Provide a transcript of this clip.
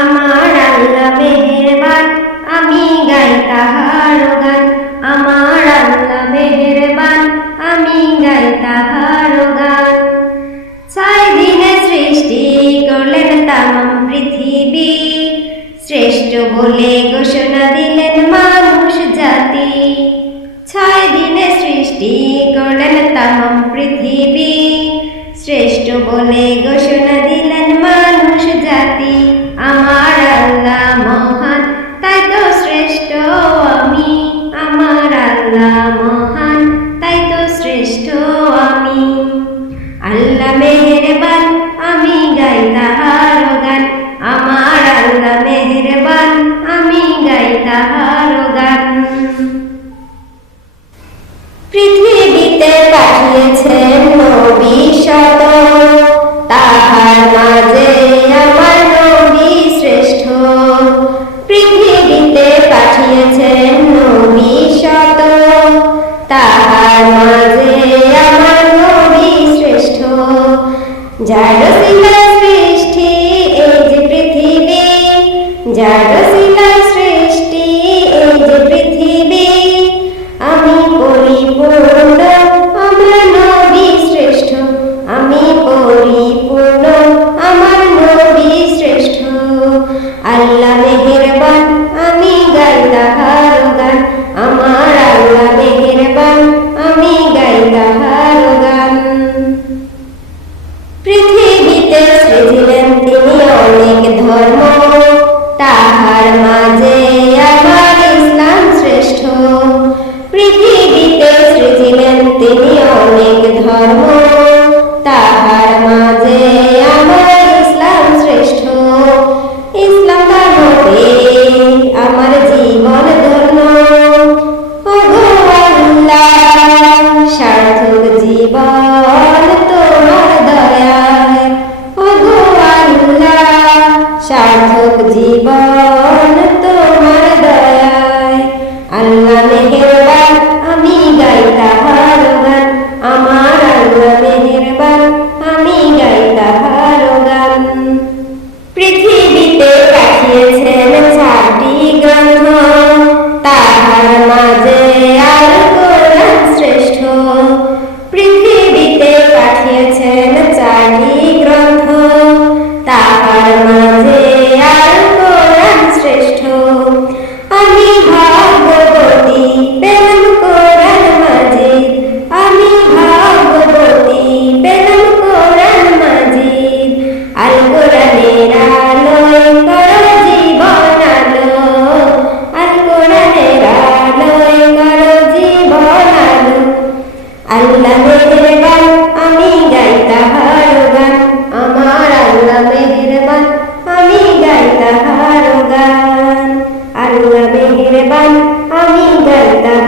আমার আল্লাহ মেহেরবান, আমি গাই তাহার গান। আমার আল্লাহ মেহেরবান, আমি গাই তাহার গান। ছয় দিনে সৃষ্টি করলেন তাম পৃথিবী। শ্রেষ্ঠ বলে ঘোষণা দিলেন মানুষ জাতি। ছয় দিনে সৃষ্টি করলেন তাম পৃথিবী। শ্রেষ্ঠ বলে ঘোষণা পৃথিবীতে পাঠিয়েছেন নবী শত তাহার মাঝে আমার নবী শ্রেষ্ঠ। পৃথিবীতে পাঠিয়েছেন নবী শত তাহার মাঝে আমার নবী শ্রেষ্ঠ। যার সৃষ্টি এই যে পৃথিবী, যার মেহেরবান আমি গাই তাহার গান, আমার আল্লাহ আমি গাই তাহার গান। পৃথিবীতে তিনি অনেক ধর্ম, তাহার মাঝে আমার ইসলাম শ্রেষ্ঠ। পৃথিবীতে সৃজিলেন তিনি অনেক ধর্ম তাহার আমি গান